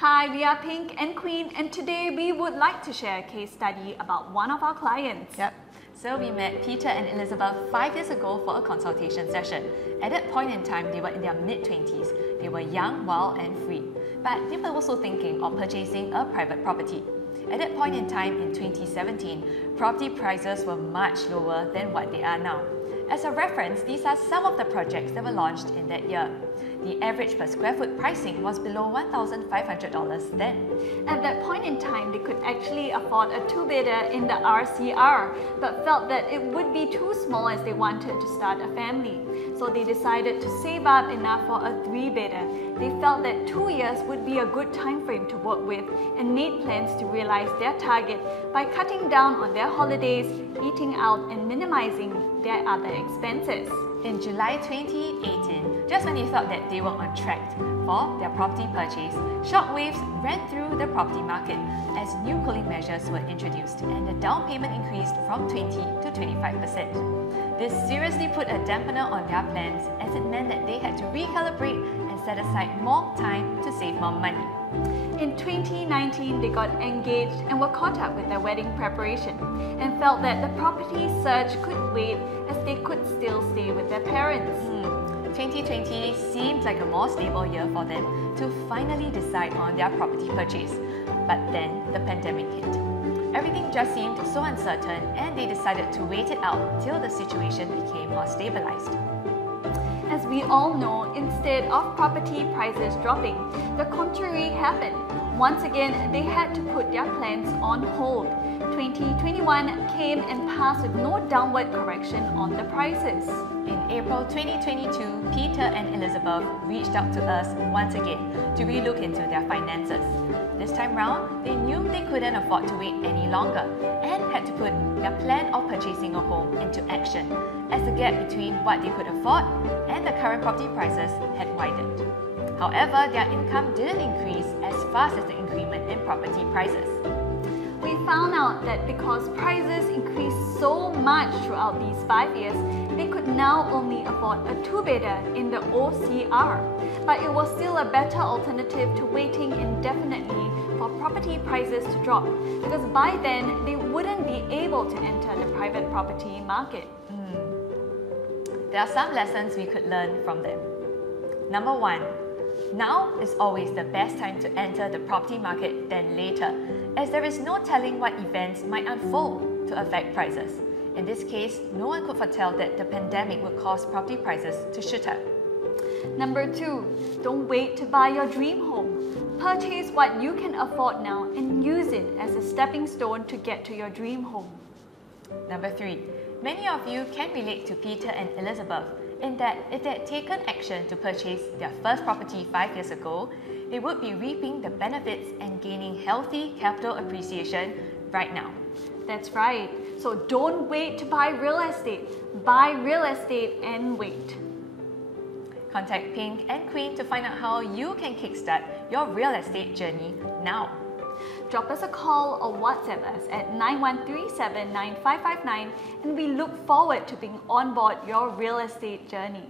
Hi, we are Pink and Queen, and today we would like to share a case study about one of our clients. Yep. So we met Peter and Elizabeth 5 years ago for a consultation session. At that point in time, they were in their mid-20s. They were young, wild and free. But they were also thinking of purchasing a private property. At that point in time in 2017, property prices were much lower than what they are now. As a reference, these are some of the projects that were launched in that year. The average per square foot pricing was below $1,500 then. At that point in time, they could actually afford a two-bedder in the RCR, but felt that it would be too small as they wanted to start a family. So they decided to save up enough for a three-bedder. They felt that 2 years would be a good time frame to work with and made plans to realize their target by cutting down on their holidays, eating out and minimizing their other expenses. In July 2018, just when they thought that they were on track for their property purchase, shockwaves ran through the property market as new cooling measures were introduced and the down payment increased from 20 to 25%. This seriously put a dampener on their plans as it meant that they had to recalibrate and set aside more time to save more money. In 2019, they got engaged and were caught up with their wedding preparation and felt that the property search could wait as they could still stay with their parents. 2020 seemed like a more stable year for them to finally decide on their property purchase. But then the pandemic hit. Everything just seemed so uncertain and they decided to wait it out till the situation became more stabilized. As we all know, instead of property prices dropping, the contrary happened. Once again, they had to put their plans on hold. 2021 came and passed with no downward correction on the prices. In April 2022, Peter and Elizabeth reached out to us once again to relook into their finances. This time round, they knew they couldn't afford to wait any longer and had to put their plan of purchasing a home into action as the gap between what they could afford and the current property prices had widened. However, their income didn't increase as fast as the increment in property prices. We found out that because prices increased so much throughout these 5 years, they could now only afford a two-bedder in the OCR. But it was still a better alternative to waiting indefinitely for property prices to drop, because by then they wouldn't be able to enter the private property market. There are some lessons we could learn from them. Number 1. Now is always the best time to enter the property market than later, as there is no telling what events might unfold to affect prices. In this case, no one could foretell that the pandemic would cause property prices to shoot up. Number 2, don't wait to buy your dream home. Purchase what you can afford now and use it as a stepping stone to get to your dream home. Number 3, many of you can relate to Peter and Elizabeth in that if they had taken action to purchase their first property 5 years ago, they would be reaping the benefits and gaining healthy capital appreciation right now. That's right. So don't wait to buy real estate. Buy real estate and wait. Contact Pink and Queen to find out how you can kickstart your real estate journey now. Drop us a call or WhatsApp us at 91379559 and we look forward to being on board your real estate journey.